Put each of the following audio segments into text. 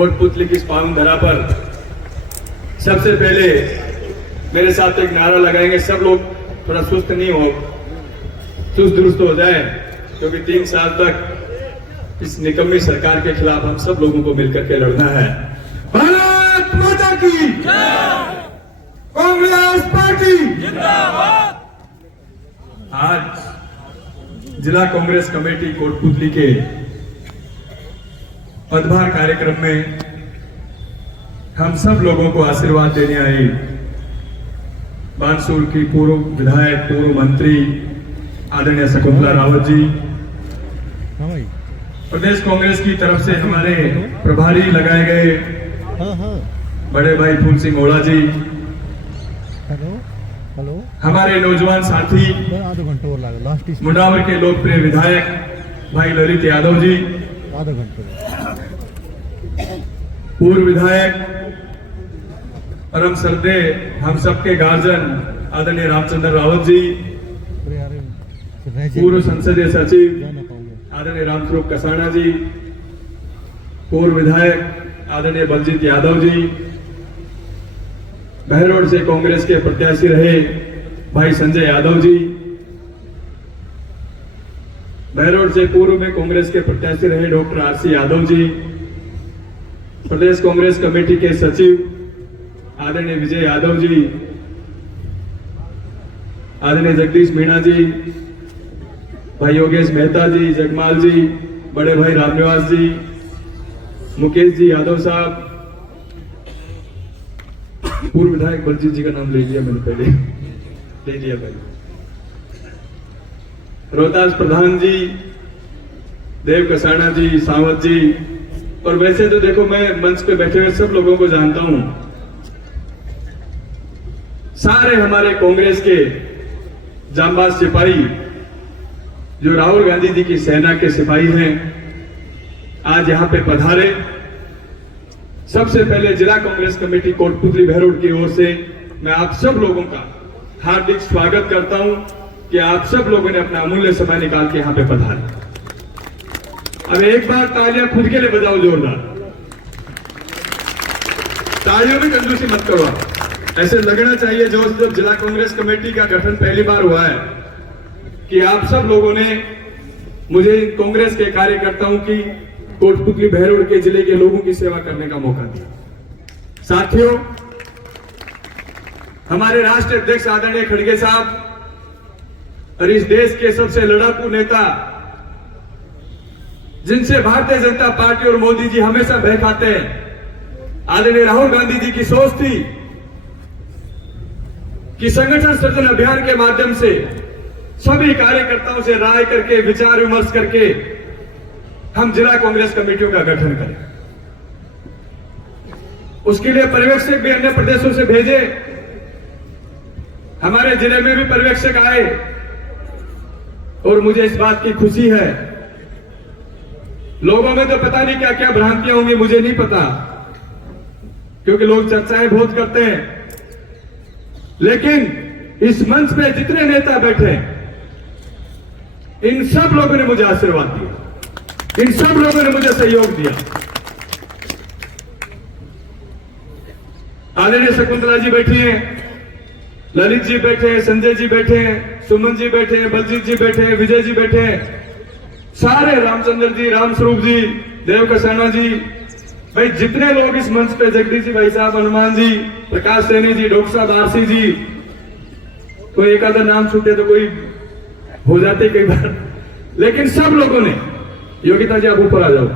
कोटपुतली की इस पावन धरा पर सबसे पहले मेरे साथ एक नारा लगाएंगे। सब लोग थोड़ा सुस्त नहीं हो, चुस्त दुरुस्त हो जाए, क्योंकि 3 साल तक इस निकम्मी सरकार के खिलाफ हम सब लोगों को मिलकर के लड़ना है। भारत माता की कांग्रेस पार्टी जिंदाबाद। आज जिला कांग्रेस कमेटी कोटपुतली के पदभार कार्यक्रम में हम सब लोगों को आशीर्वाद देने आई बानसूर की पूर्व विधायक, पूर्व मंत्री आदरणीय शकुंतला रावत जी, प्रदेश कांग्रेस की तरफ से हमारे प्रभारी लगाए गए बड़े भाई फूल सिंह ओड़ा जी, हमारे नौजवान साथी मुंडावर के लोकप्रिय विधायक भाई ललित यादव जी, पूर्व विधायक परम श्रद्धे हम सबके गार्जियन आदरणीय रामचंद्र रावत जी, पूर्व संसदीय सचिव आदरणीय रामस्वरूप कसाना जी, पूर्व विधायक आदरणीय बलजीत यादव जी, बहरोड से कांग्रेस के प्रत्याशी रहे भाई संजय यादव जी, बहरोड से पूर्व में कांग्रेस के प्रत्याशी रहे डॉक्टर आरसी यादव जी, प्रदेश कांग्रेस कमेटी के सचिव आदरणीय विजय यादव जी, आदरणीय जगदीश मीणा जी, भाई योगेश मेहता जी, जगमाल जी, बड़े भाई रामनिवास जी, मुकेश जी यादव साहब, पूर्व विधायक बलजीत जी का नाम ले लिया मैंने पहले, ले लिया भाई, रोहतास प्रधान जी, देव कसाना जी, सावंत जी। और वैसे तो देखो मैं मंच पे बैठे हुए सब लोगों को जानता हूं, सारे हमारे कांग्रेस के जांबाज सिपाही जो राहुल गांधी जी की सेना के सिपाही हैं, आज यहां पे पधारे। सबसे पहले जिला कांग्रेस कमेटी कोटपुतली बहरोड की ओर से मैं आप सब लोगों का हार्दिक स्वागत करता हूं कि आप सब लोगों ने अपना अमूल्य समय निकाल के यहां पे पधारे। अब एक बार तालियां खुद के लिए बजाओ जोरदार, तालियों में कंजूसी मत करो। ऐसे लगना चाहिए जो जब जिला कांग्रेस कमेटी का गठन पहली बार हुआ है कि आप सब लोगों ने मुझे कांग्रेस के कार्यकर्ताओं की कोटपुतली बहरोड के जिले के लोगों की सेवा करने का मौका दिया। साथियों, हमारे राष्ट्रीय अध्यक्ष आदरणीय खड़गे साहब और इस देश के सबसे लड़ाकू नेता जिनसे भारतीय जनता पार्टी और मोदी जी हमेशा भय खाते हैं, आदरणीय राहुल गांधी जी की सोच थी कि संगठन सृजन अभियान के माध्यम से सभी कार्यकर्ताओं से राय करके, विचार विमर्श करके हम जिला कांग्रेस कमेटियों का गठन करें। उसके लिए पर्यवेक्षक भी अन्य प्रदेशों से भेजे, हमारे जिले में भी पर्यवेक्षक आए और मुझे इस बात की खुशी है। लोगों में तो पता नहीं क्या क्या भ्रांतियां होंगी, मुझे नहीं पता, क्योंकि लोग चर्चाएं बहुत करते हैं, लेकिन इस मंच पे जितने नेता बैठे इन सब लोगों ने मुझे आशीर्वाद दिया, इन सब लोगों ने मुझे सहयोग दिया। आदरणीय शकुंतला जी बैठी हैं, ललित जी बैठे हैं, संजय जी बैठे हैं, सुमन जी बैठे हैं, बलजीत जी बैठे हैं, विजय जी बैठे हैं, सारे रामचंद्र जी, रामस्वरूप जी, देव कसाना जी, भाई जितने लोग इस मंच पे, जगदीश जी भाई साहब, हनुमान जी, प्रकाश सैनी जी, डॉक्टर साहब आरसी जी, कोई एक आधा नाम छूटे तो कोई हो जाते कई बार, लेकिन सब लोगों ने, योगिता जी आप ऊपर आ जाओ,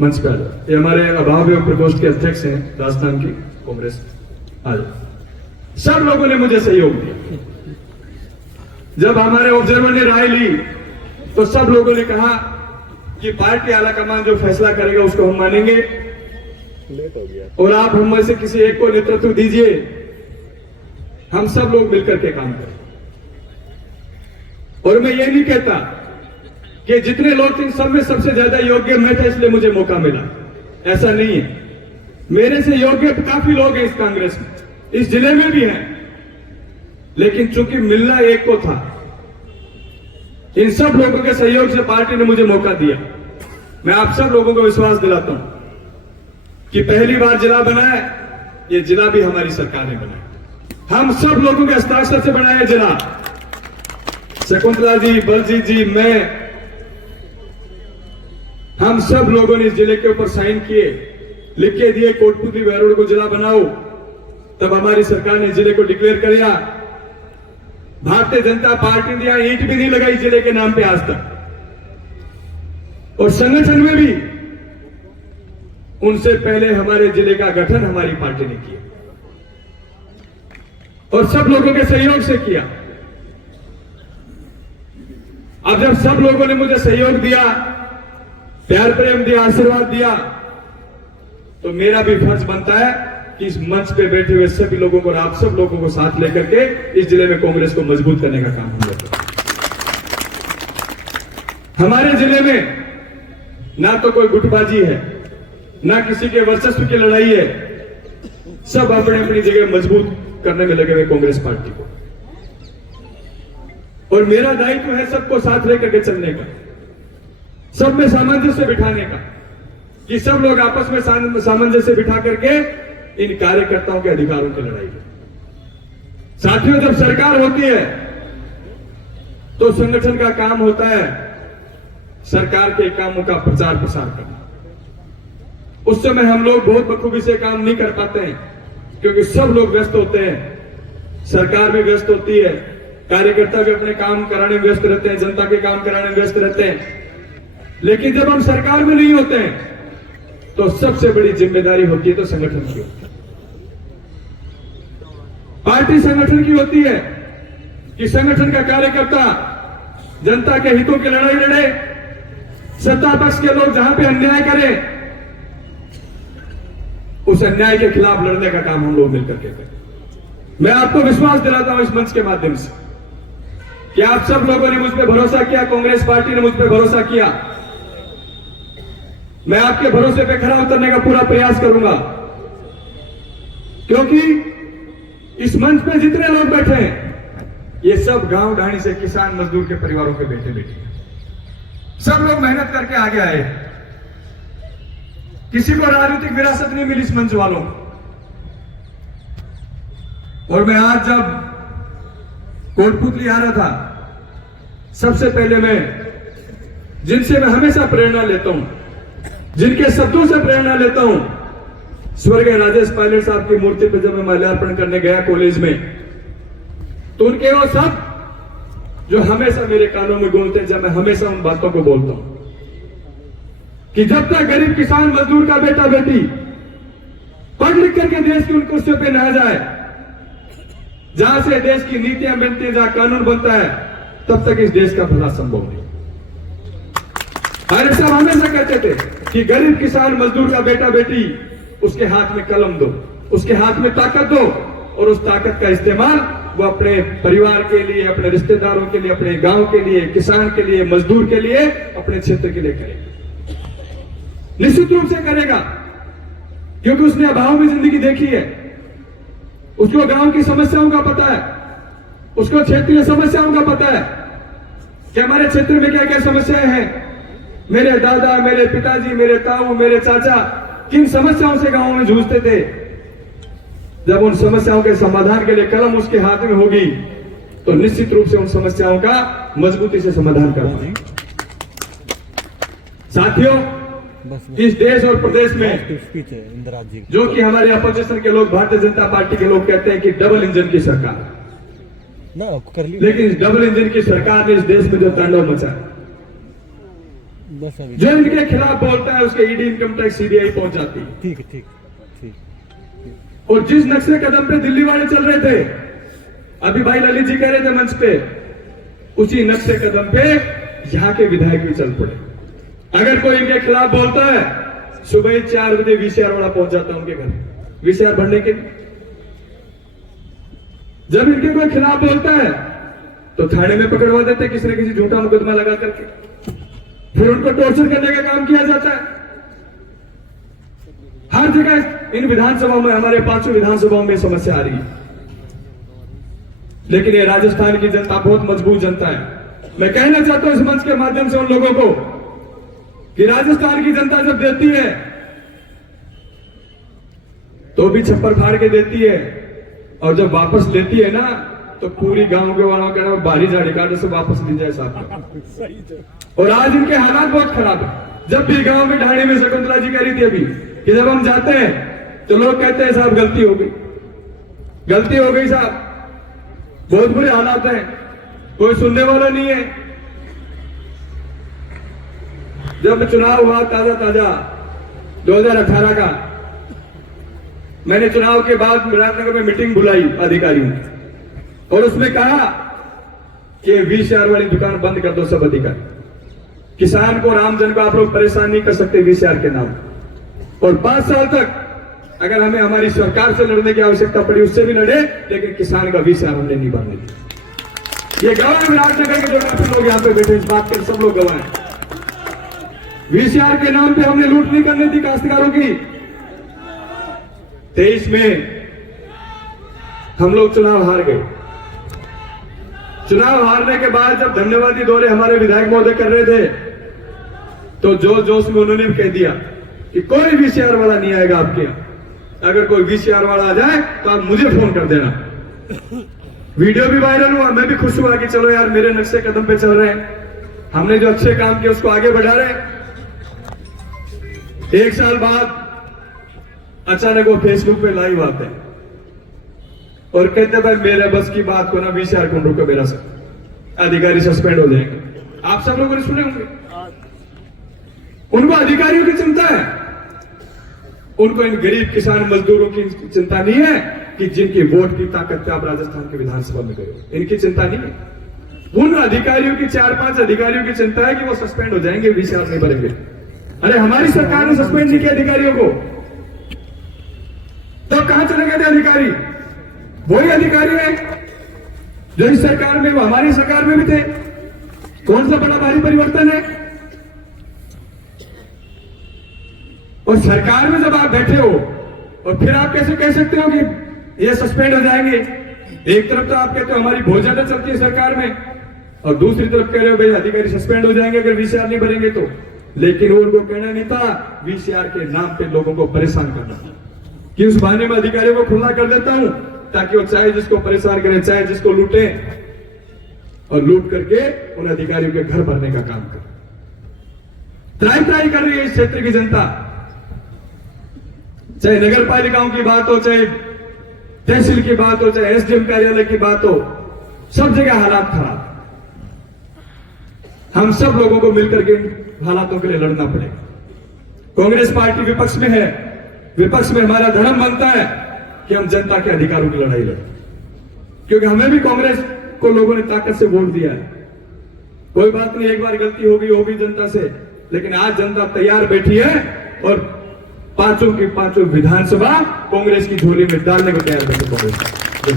मंच पे आ जाओ, ये हमारे अभाव एवं प्रकोष्ठ के अध्यक्ष हैं राजस्थान की कांग्रेस, आ जाओ। सब लोगों ने मुझे सहयोग दिया। जब हमारे ऑब्जर्वर ने राय ली तो सब लोगों ने कहा कि पार्टी आलाकमान जो फैसला करेगा उसको हम मानेंगे, लेट हो गया और आप हम में से किसी एक को नेतृत्व दीजिए, हम सब लोग मिलकर के काम करें। और मैं ये नहीं कहता कि जितने लोग इन सब में सबसे ज्यादा योग्य मैं था इसलिए मुझे मौका मिला, ऐसा नहीं है। मेरे से योग्य काफी लोग हैं इस कांग्रेस में, इस जिले में भी हैं, लेकिन चूंकि मिलना एक को था, इन सब लोगों के सहयोग से पार्टी ने मुझे मौका दिया। मैं आप सब लोगों को विश्वास दिलाता हूं कि पहली बार जिला बना है, ये जिला भी हमारी सरकार ने बनाया। हम सब लोगों के हस्ताक्षर से बनाया है जिला। शकुंतला जी, बलजीत जी, मैं, हम सब लोगों ने इस जिले के ऊपर साइन किए, लिख के दिए कोटपुतली बहरोड को जिला बनाओ। तब हमारी सरकार ने जिले को डिक्लेयर किया। भारतीय जनता पार्टी ने ईंट भी नहीं लगाई जिले के नाम पे आज तक, और संगठन में भी उनसे पहले हमारे जिले का गठन हमारी पार्टी ने किया और सब लोगों के सहयोग से किया। अब जब सब लोगों ने मुझे सहयोग दिया, प्यार प्रेम दिया, आशीर्वाद दिया, तो मेरा भी फर्ज बनता है कि इस मंच पे बैठे हुए सभी लोगों को और आप सब लोगों को साथ लेकर के इस जिले में कांग्रेस को मजबूत करने का काम हम लोग। हमारे जिले में ना तो कोई गुटबाजी है, ना किसी के वर्चस्व की लड़ाई है, सब अपने अपनी जगह मजबूत करने में लगे हुए कांग्रेस पार्टी को। और मेरा दायित्व है सबको साथ लेकर के चलने का, सब में सामंजस्य बिठाने का, कि सब लोग आपस में सामंजस्य बिठा करके इन कार्यकर्ताओं के अधिकारों की लड़ाई में। साथियों, जब सरकार होती है तो संगठन का काम होता है सरकार के कामों का प्रचार प्रसार करना। उस समय हम लोग बहुत बखूबी से काम नहीं कर पाते हैं, क्योंकि सब लोग व्यस्त होते हैं, सरकार भी व्यस्त होती है, कार्यकर्ता भी अपने काम कराने में व्यस्त रहते हैं, जनता के काम कराने में व्यस्त रहते हैं। लेकिन जब हम सरकार में नहीं होते हैं तो सबसे बड़ी जिम्मेदारी होती है तो संगठन की होती है। पार्टी संगठन की होती है कि संगठन का कार्यकर्ता जनता के हितों की लड़ाई लड़े, सत्ता पक्ष के लोग जहां पे अन्याय करें उस अन्याय के खिलाफ लड़ने का काम हम लोग मिलकर के करें। मैं आपको विश्वास दिलाता हूं इस मंच के माध्यम से कि आप सब लोगों ने मुझ पर भरोसा किया, कांग्रेस पार्टी ने मुझ पर भरोसा किया। मैं आपके भरोसे पे खरा उतरने का पूरा प्रयास करूंगा, क्योंकि इस मंच पे जितने लोग बैठे हैं ये सब गांव ढाणी से किसान मजदूर के परिवारों के बेटे बेटी हैं। सब लोग मेहनत करके आगे आए, किसी को राजनीतिक विरासत नहीं मिली इस मंच वालों। और मैं आज जब कोटपुतली आ रहा था, सबसे पहले मैं जिनसे मैं हमेशा प्रेरणा लेता हूं, जिनके शब्दों से प्रेरणा लेता हूं, स्वर्गीय राजेश पायलट साहब की मूर्ति पर जब मैं माल्यार्पण करने गया कॉलेज में, तो उनके वो सब जो हमेशा मेरे कानों में गूंजते हैं, जब मैं हमेशा उन बातों को बोलता हूं कि जब तक गरीब किसान मजदूर का बेटा बेटी पढ़ लिख करके देश की उन कुर्सियों पर ना जाए, जहां से देश की नीतियां बनती है, जहां कानून बनता है, तब तक इस देश का भला संभव नहीं। पायलट साहब हमेशा कहते थे कि गरीब किसान मजदूर का बेटा बेटी, उसके हाथ में कलम दो, उसके हाथ में ताकत दो, और उस ताकत का इस्तेमाल वो अपने परिवार के लिए, अपने रिश्तेदारों के लिए, अपने गांव के लिए, किसान के लिए, मजदूर के लिए, अपने क्षेत्र के लिए करेगा। निश्चित रूप से करेगा, क्योंकि उसने अभाव में जिंदगी देखी है, उसको गांव की समस्याओं का पता है, उसको क्षेत्रीय समस्याओं का पता है कि हमारे क्षेत्र में क्या क्या समस्याएं हैं। मेरे दादा, मेरे पिताजी, मेरे ताऊ, मेरे चाचा किन समस्याओं से गांव में जूझते थे। जब उन समस्याओं के समाधान के लिए कलम उसके हाथ में होगी तो निश्चित रूप से उन समस्याओं का मजबूती से समाधान करना। साथियों, इस देश और प्रदेश में जो कि हमारे अपोजिशन के लोग, भारतीय जनता पार्टी के लोग कहते हैं कि डबल इंजन की सरकार, लेकिन इस डबल इंजन की सरकार ने इस देश में जो तांडव मचा, जो इनके खिलाफ बोलता है उसके ईडी, इनकम टैक्स, सीबीआई पहुंच जाती है। ठीक ठीक ठीक। और जिस नक्शे कदम पे दिल्ली वाले चल रहे थे, अभी भाई ललित जी कह रहे थे मंच पे, उसी नक्शे कदम पे यहां के विधायक भी चल पड़े। अगर कोई इनके खिलाफ बोलता है, सुबह 4 बजे वीसीआर वाला पहुंच जाता है उनके घर वीसीआर भरने के लिए। जब इनके कोई खिलाफ बोलता है तो थाने में पकड़वा देते किसी न किसी झूठा मुकदमा लगा करके, फिर उनको टॉर्चर करने का काम किया जाता है। हर जगह इन विधानसभाओं में, हमारे 5 विधानसभाओं में समस्या आ रही है। लेकिन ये राजस्थान की जनता बहुत मजबूत जनता है। मैं कहना चाहता हूं इस मंच के माध्यम से उन लोगों को कि राजस्थान की जनता जब देती है तो भी छप्पर फाड़ के देती है, और जब वापस लेती है ना तो पूरी गांव के वालों का ना बारी झाड़ी काटे से वापस ले जाए साहब। और आज इनके हालात बहुत खराब है। जब भी गांव में ढाणी में शकुंतला जी कह रही थी अभी कि जब हम जाते हैं तो लोग कहते हैं साहब गलती हो गई, गलती हो गई साहब, बहुत बुरे हालात हैं, कोई सुनने वाला नहीं है। जब चुनाव हुआ ताजा ताजा 2018 का, मैंने चुनाव के बाद मुरादनगर में मीटिंग बुलाई अधिकारियों और उसमें कहा कि वीसीआर वाली दुकान बंद कर दो सब अधिकारी। किसान को, रामजन को आप लोग परेशान नहीं कर सकते वीसीआर के नाम। और 5 साल तक अगर हमें हमारी सरकार से लड़ने की आवश्यकता पड़ी उससे भी लड़े, लेकिन किसान का वीसीआर हमने नहीं बनने दिया। ये गवाह है विराटनगर के जो काफी लोग यहां पे बैठे, इस बात के सब लोग गवाह हैं। वीसीआर के नाम पे हमने लूट नहीं करने दी काश्तकारों की। 23 में हम लोग चुनाव हार गए। चुनाव हारने के बाद जब धन्यवादी दौरे हमारे विधायक महोदय कर रहे थे तो जोश जोश में उन्होंने भी कह दिया कि कोई वीसीआर वाला नहीं आएगा आपके यहां, अगर कोई वीसीआर वाला आ जाए तो आप मुझे फोन कर देना। वीडियो भी वायरल हुआ, मैं भी खुश हुआ कि चलो यार मेरे नक्शे कदम पे चल रहे हैं, हमने जो अच्छे काम किए उसको आगे बढ़ा रहे हैं। 1 साल बाद अचानक वो फेसबुक पे लाइव आते हैं और कहते भाई मेरे बस की बात को ना वीसीआर कौन रोके, मेरा अधिकारी सस्पेंड हो जाएंगे। आप सब लोगों ने सुने होंगे। उनको अधिकारियों की चिंता है, उनको इन गरीब किसान मजदूरों की चिंता नहीं है कि जिनकी वोट की ताकत पे आप राजस्थान के विधानसभा में गए, इनकी चिंता नहीं है। उन अधिकारियों की 4-5 अधिकारियों की चिंता है कि वो सस्पेंड हो जाएंगे, वीसीआर नहीं भरेंगे। अरे हमारी सरकार ने सस्पेंड नहीं किया अधिकारियों को, तो कहां चले गए थे अधिकारी? वही अधिकारी है जो इस सरकार में, वो हमारी सरकार में भी थे। कौन सा बड़ा भारी परिवर्तन है? और सरकार में जब आप बैठे हो और फिर आप कैसे कह सकते हो कि ये सस्पेंड हो जाएंगे? एक तरफ तो आप कहते हो हमारी बहुत ज्यादा चलती है सरकार में, और दूसरी तरफ कह रहे हो भाई अधिकारी सस्पेंड हो जाएंगे अगर वीसीआर नहीं भरेंगे तो। लेकिन वो उनको कहना नहीं था वीसीआर के नाम पे लोगों को परेशान करना, कि उस बहाने में अधिकारियों को खुला कर देता हूं ताकि वो चाहे जिसको परेशान करें, चाहे जिसको लूटे, और लूट करके उन अधिकारियों के घर भरने का काम कर त्राई त्राई कर रही है इस क्षेत्र की जनता। चाहे नगर पालिकाओं की बात हो, चाहे तहसील की बात हो, चाहे एसडीएम कार्यालय की बात हो, सब जगह हालात खराब। हम सब लोगों को मिलकर के हालातों के लिए लड़ना पड़ेगा। कांग्रेस पार्टी विपक्ष में है, विपक्ष में हमारा धर्म बनता है कि हम जनता के अधिकारों की लड़ाई लड़ें, क्योंकि हमें भी कांग्रेस को लोगों ने ताकत से वोट दिया है। कोई बात नहीं, एक बार गलती होगी जनता से, लेकिन आज जनता तैयार बैठी है और 5 की 5 विधानसभा कांग्रेस की झोली में डालने को तैयार बैठे।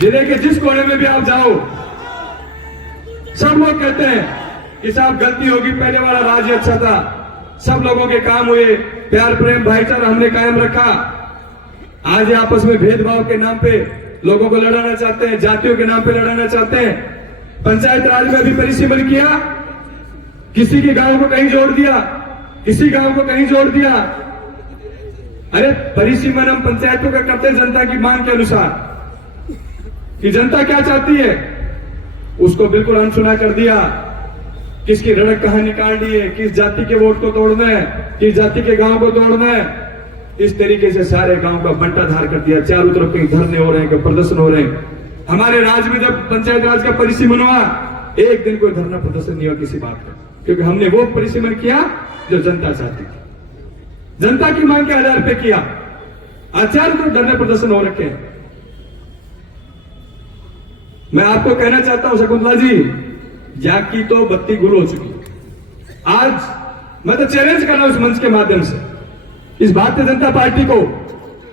जिले के जिस कोने में भी आप जाओ, सब लोग कहते हैं कि साहब गलती होगी, पहले वाला राज्य अच्छा था, सब लोगों के काम हुए, प्यार प्रेम भाईचारा हमने कायम रखा। आज आपस में भेदभाव के नाम पे लोगों को लड़ाना चाहते हैं, जातियों के नाम पे लड़ाना चाहते हैं। पंचायत राज में भी परिसीमन किया, किसी के गांव को कहीं जोड़ दिया, किसी गांव को कहीं जोड़ दिया। अरे परिसीमन हम पंचायतों का करते हैं जनता की मांग के अनुसार, कि जनता क्या चाहती है उसको बिल्कुल अनसुना कर दिया। किसकी रड़क कहां निकालनी है, किस जाति के वोट को तोड़ना है, किस जाति के गांव को तोड़ना है, इस तरीके से सारे गांव का बंटाधार कर दिया। चारों तरफ कहीं धरने हो रहे हैं, कहीं प्रदर्शन हो रहे हैं। हमारे राज्य में जब पंचायत राज का परिसीमन हुआ, एक दिन कोई धरना प्रदर्शन नहीं हुआ किसी बात का, क्योंकि हमने वो परिसीमन किया जो जनता चाहती थी, जनता की मांग के आधार पर किया। आचार्य तो धरने प्रदर्शन हो रखे हैं। मैं आपको कहना चाहता हूं शकुंतला जी, जाग की तो बत्ती गुल हो चुकी। आज मैं तो चैलेंज कर रहा हूं इस मंच के माध्यम से इस भारतीय जनता पार्टी को,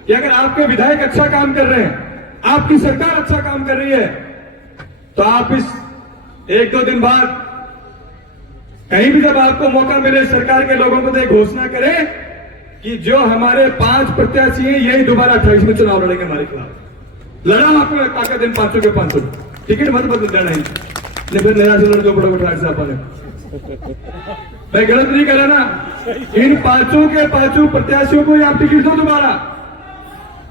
कि अगर आपके विधायक अच्छा काम कर रहे हैं, आपकी सरकार अच्छा काम कर रही है, तो आप इस 1-2 दिन बाद कहीं भी जब आपको मौका मिले, सरकार के लोगों को तो घोषणा करें कि जो हमारे 5 प्रत्याशी हैं यही दोबारा 28 में चुनाव लड़ेंगे हमारे खिलाफ। लड़ा आपको ताकत इन 5 के 5 टिकट मत बदल देना ही, फिर नया से लड़ दो फटाफट से आपने। मैं गलत नहीं कर रहा ना, इन 5 के 5 प्रत्याशियों को आप टिकट दो दोबारा।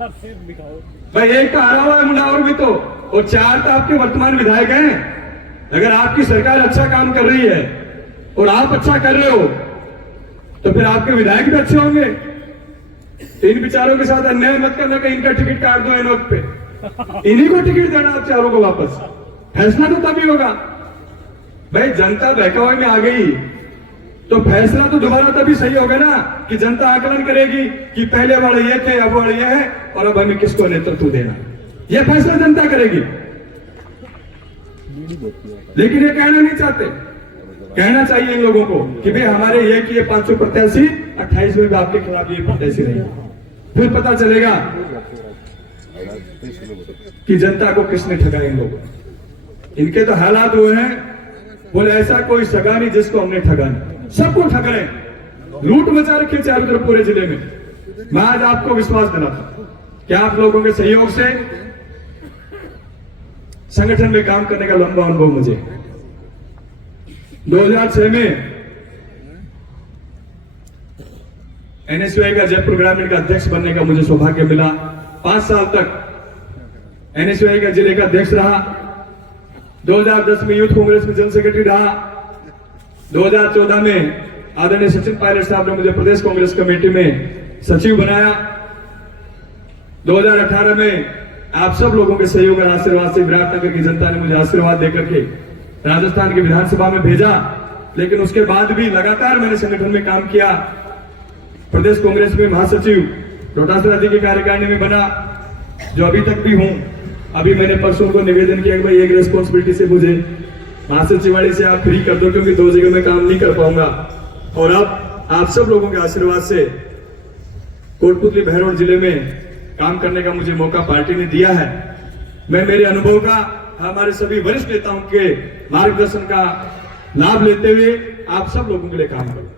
भाई एक तो हरा हुआ है मुंडा और भी तो, और 4 तो आपके वर्तमान विधायक हैं। अगर आपकी सरकार अच्छा काम कर रही है और आप अच्छा कर रहे हो तो फिर आपके विधायक भी अच्छे होंगे। इन विचारों के साथ अन्याय मत करना कि इनका टिकट काट दो इन वक्त पे, इन्हीं को टिकट देना आप चारों को वापस। फैसला तो तभी होगा भाई, जनता बहकावे में आ गई तो फैसला तो दोबारा तभी सही होगा ना कि जनता आकलन करेगी कि पहले वाले ये थे, अब वाले ये है, और अब हमें किसको नेतृत्व देना, यह फैसला जनता करेगी। लेकिन ये कहना नहीं चाहते। कहना चाहिए इन लोगों को कि भाई हमारे ये कि ये 500 प्रत्याशी 28 में भी आपके खिलाफ ये प्रत्याशी नहीं, फिर पता चलेगा कि जनता को किसने ठगा। इन लोगों इनके तो हालात हुए हैं, बोले ऐसा कोई सगा नहीं जिसको हमने ठगा नहीं, सबको ठग रहे हैं, लूट मचा रखी है चारों तरफ पूरे जिले में। मैं आज आपको विश्वास दिलाता हूं कि आप लोगों के सहयोग से संगठन में काम करने का लंबा अनुभव मुझे 2006 में एनएसयूआई का जयपुर ग्रामीण का अध्यक्ष बनने का मुझे सौभाग्य मिला। 5 साल तक एनएसयूआई का जिले का अध्यक्ष रहा। 2010 में यूथ कांग्रेस में जनरल सेक्रेटरी रहा। 2014 में आदरणीय सचिन पायलट साहब ने मुझे प्रदेश कांग्रेस कमेटी में सचिव बनाया। 2018 में आप सब लोगों के सहयोग और आशीर्वाद से विराटनगर की जनता ने मुझे आशीर्वाद देकर के राजस्थान की विधानसभा में भेजा। लेकिन उसके बाद भी लगातार मैंने संगठन में काम किया। प्रदेश कांग्रेस में महासचिव रोहतास जी के कार्यकारिणी में बना, जो अभी तक भी हूं। अभी मैंने परसों को निवेदन किया कि भाई एक रेस्पॉन्सिबिलिटी से मुझे महासचिवालय से आप फ्री कर दो, क्योंकि 2 जगह में काम नहीं कर पाऊंगा। और अब आप सब लोगों के आशीर्वाद से कोटपुतली बहरौल जिले में काम करने का मुझे मौका पार्टी ने दिया है। मैं मेरे अनुभव का, हमारे सभी वरिष्ठ नेताओं के मार्गदर्शन का लाभ लेते हुए आप सब लोगों के लिए काम करूं।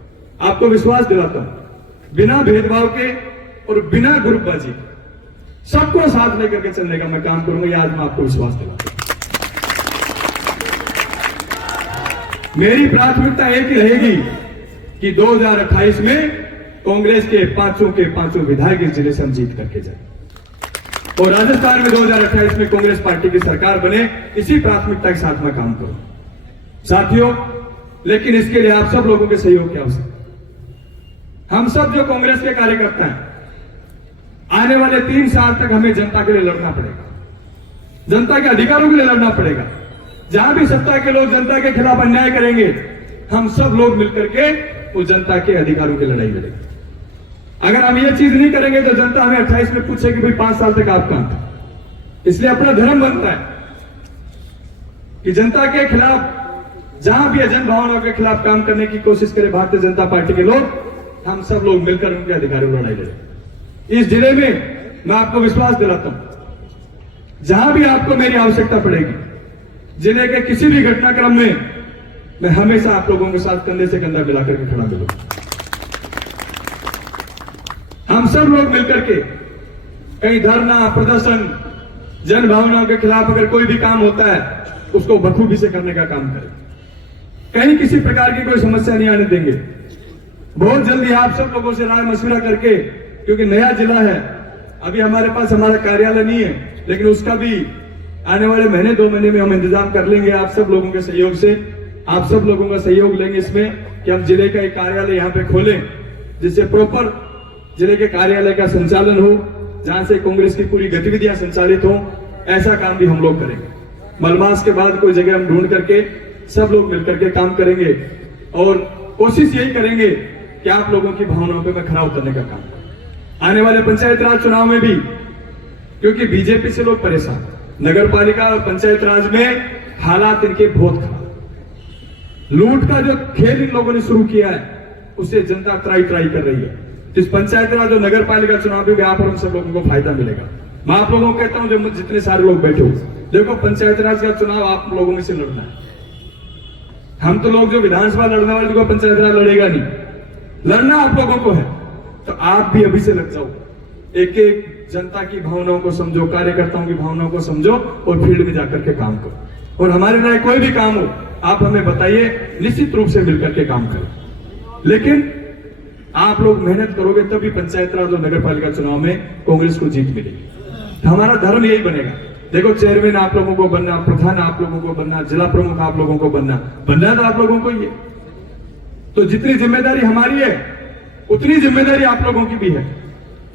आपको विश्वास दिलाता हूं, बिना भेदभाव के और बिना ग्रुपबाजी के सबको साथ लेकर के चलने का मैं काम करूंगा। ये आज मैं आपको विश्वास दिलाता हूं। मेरी प्राथमिकता एक ही रहेगी कि 2028 में कांग्रेस के पांचों विधायक इस जिले से हम जीत करके जाए और राजस्थान में 2028 में कांग्रेस पार्टी की सरकार बने। इसी प्राथमिकता के साथ मैं काम करूं साथियों। लेकिन इसके लिए आप सब लोगों के सहयोग की आवश्यकता। हम सब जो कांग्रेस के कार्यकर्ता हैं, आने वाले 3 साल तक हमें जनता के लिए लड़ना पड़ेगा, जनता के अधिकारों के लिए लड़ना पड़ेगा। जहां भी सत्ता के लोग जनता के खिलाफ अन्याय करेंगे, हम सब लोग मिलकर के उस जनता के अधिकारों की लड़ाई लड़ेंगे। अगर हम ये चीज नहीं करेंगे तो जनता हमें 28 में पूछेगी भाई 5 साल तक आप कहां थे। इसलिए अपना धर्म बनता है कि जनता के खिलाफ जहां भी जन भावनाओं के खिलाफ काम करने की कोशिश करे भारतीय जनता पार्टी के लोग, हम सब लोग मिलकर उनके अधिकारों की लड़ाई लड़ेंगे। इस जिले में मैं आपको विश्वास दिलाता हूं, जहां भी आपको मेरी आवश्यकता पड़ेगी, जिले के किसी भी घटनाक्रम में मैं हमेशा आप लोगों के साथ कंधे से कंधा मिलाकर के खड़ा मिलूंगा। हम सब लोग मिलकर के कहीं धरना प्रदर्शन जन भावनाओं के खिलाफ अगर कोई भी काम होता है उसको बखूबी से करने का काम करें। कहीं किसी प्रकार की कोई समस्या नहीं आने देंगे। बहुत जल्दी आप सब लोगों से राय मशविरा करके, क्योंकि नया जिला है, अभी हमारे पास हमारा कार्यालय नहीं है, लेकिन उसका भी आने वाले महीने 2 महीने में हम इंतजाम कर लेंगे आप सब लोगों के सहयोग से। आप सब लोगों का सहयोग लेंगे इसमें कि हम जिले का एक कार्यालय यहाँ पे खोलें, जिससे प्रॉपर जिले के कार्यालय का संचालन हो, जहां से कांग्रेस की पूरी गतिविधियां संचालित हो। ऐसा काम भी हम लोग करेंगे। मलमास के बाद कोई जगह हम ढूंढ करके सब लोग मिलकर के काम करेंगे और कोशिश यही करेंगे कि आप लोगों की भावनाओं पे मैं खरा उतरने का काम। आने वाले पंचायत राज चुनाव में भी, क्योंकि बीजेपी से लोग परेशान, नगर पालिका और पंचायत राज में हालात इनके बहुत खराब, लूट का जो खेल इन लोगों ने शुरू किया है उससे जनता त्राई कर रही है। इस पंचायत राज और नगर पालिका चुनाव में यहाँ पर हम सब लोगों को फायदा मिलेगा। मैं आप लोगों को कहता हूं, जो जितने सारे लोग बैठे हो, देखो पंचायत राज का चुनाव आप लोगों में से लड़ना है। हम तो लोग जो विधानसभा लड़ने वाले, जो पंचायत राज लड़ेगा नहीं, लड़ना आप लोगों को है। तो आप भी अभी से लग जाओ, एक एक जनता की भावनाओं को समझो, कार्यकर्ताओं की भावनाओं को समझो और फील्ड में जाकर के काम करो। और हमारे लिए कोई भी काम हो आप हमें बताइए, निश्चित रूप से मिलकर के काम करें। लेकिन आप लोग मेहनत करोगे तभी पंचायत राज और नगर पालिका चुनाव में कांग्रेस को जीत मिलेगी। तो हमारा धर्म यही बनेगा। देखो, चेयरमैन आप लोगों को बनना, प्रधान आप लोगों को बनना, जिला प्रमुख आप लोगों को बनना तो आप लोगों को ही है। तो जितनी जिम्मेदारी हमारी है उतनी जिम्मेदारी आप लोगों की भी है।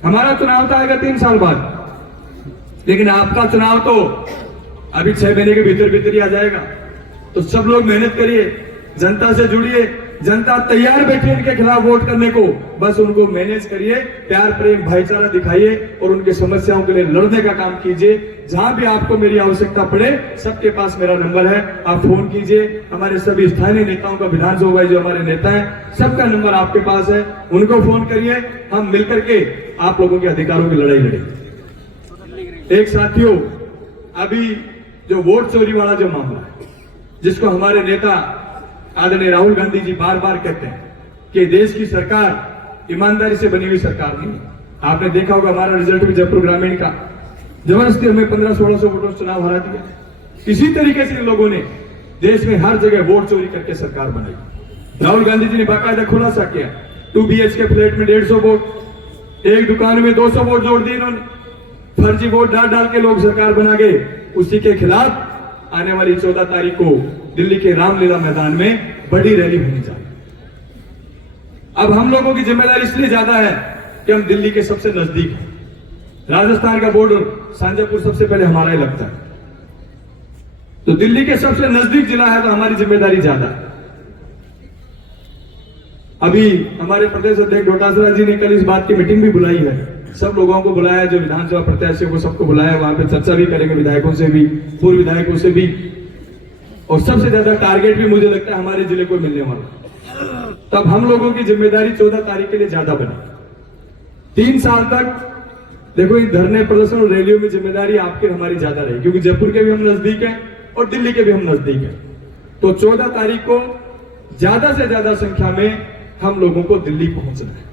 हमारा चुनाव तो आएगा 3 साल बाद, लेकिन आपका चुनाव तो अभी 6 महीने के भीतर भीतर ही आ जाएगा। तो सब लोग मेहनत करिए, जनता से जुड़िए। जनता तैयार बैठी इनके खिलाफ वोट करने को, बस उनको मैनेज करिए, प्यार प्रेम भाईचारा दिखाइए और उनकी समस्याओं के लिए लड़ने का काम कीजिए। जहां भी आपको मेरी आवश्यकता पड़े, सबके पास मेरा नंबर है, आप फोन कीजिए। हमारे सभी स्थानीय नेताओं का, विधानसभा जो हमारे नेता हैं, सबका नंबर आपके पास है, उनको फोन करिए। हम मिलकर के आप लोगों के अधिकारों की लड़ाई लड़ेंगे। एक साथियों, अभी जो वोट चोरी वाला जो मामला है, जिसको हमारे नेता आदरणीय राहुल गांधी जी बार बार कहते हैं कि देश की सरकार ईमानदारी से बनी हुई सरकार नहीं है। आपने देखा होगा हमारा रिजल्ट भी जयपुर ग्रामीण का, जबरदस्ती हमें 1500-1600 वोटों से चुनाव हरा दिया। इसी तरीके से इन लोगों ने देश में हर जगह वोट चोरी करके सरकार बनाई। राहुल गांधी जी ने बाकायदा खुलासा किया, 2 BHK फ्लैट में 150 वोट, एक दुकान में 200 वोट जोड़ दिए इन्होंने। फर्जी वोट डाल डाल के लोग सरकार बना गए। उसी के खिलाफ आने वाली 14 तारीख को दिल्ली के रामलीला मैदान में बड़ी रैली होने जा रही है। अब हम लोगों की जिम्मेदारी इसलिए ज्यादा है कि हम दिल्ली के सबसे नजदीक हैं। राजस्थान का बॉर्डर शांजापुर सबसे पहले हमारा ही लगता है, तो दिल्ली के सबसे नजदीक जिला है, तो हमारी जिम्मेदारी ज्यादा है। अभी हमारे प्रदेश अध्यक्ष डोटासरा जी ने कल इस बात की मीटिंग भी बुलाई है, सब लोगों को बुलाया, जो विधानसभा प्रत्याशियों को सबको बुलाया, वहां पे चर्चा भी करेंगे, विधायकों से भी, पूर्व विधायकों से भी। और सबसे ज्यादा टारगेट भी मुझे लगता है हमारे जिले को मिलने वाला। तब हम लोगों की जिम्मेदारी 14 तारीख के लिए ज्यादा बनी। 3 साल तक देखो, इन धरने प्रदर्शन और रैलियों में जिम्मेदारी आपकी हमारी ज्यादा रही, क्योंकि जयपुर के भी हम नजदीक हैं और दिल्ली के भी हम नजदीक हैं। तो 14 तारीख को ज्यादा से ज्यादा संख्या में हम लोगों को दिल्ली पहुंचना है।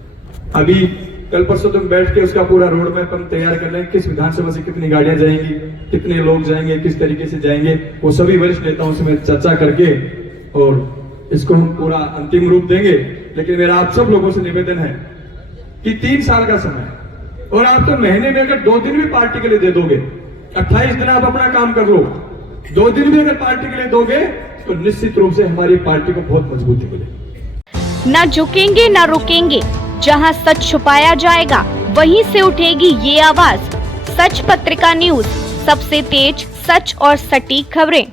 अभी कल परसों तुम बैठ के उसका पूरा रोड मैप हम तैयार कर लेंगे, किस विधानसभा से कितनी गाड़ियां जाएंगी, कितने लोग जाएंगे, किस तरीके से जाएंगे, वो सभी वरिष्ठ नेताओं से मैं चर्चा करके और इसको हम पूरा अंतिम रूप देंगे। लेकिन मेरा आप सब लोगों से निवेदन है कि 3 साल का समय है, और आप तो महीने में अगर 2 दिन भी पार्टी के लिए दे दोगे, 28 दिन आप अपना काम कर लो, 2 दिन भी अगर पार्टी के लिए दोगे, तो निश्चित रूप से हमारी पार्टी को बहुत मजबूती मिलेगी। न झुकेंगे न रुकेंगे, जहां सच छुपाया जाएगा वहीं से उठेगी ये आवाज। सच पत्रिका न्यूज, सबसे तेज, सच और सटीक खबरें।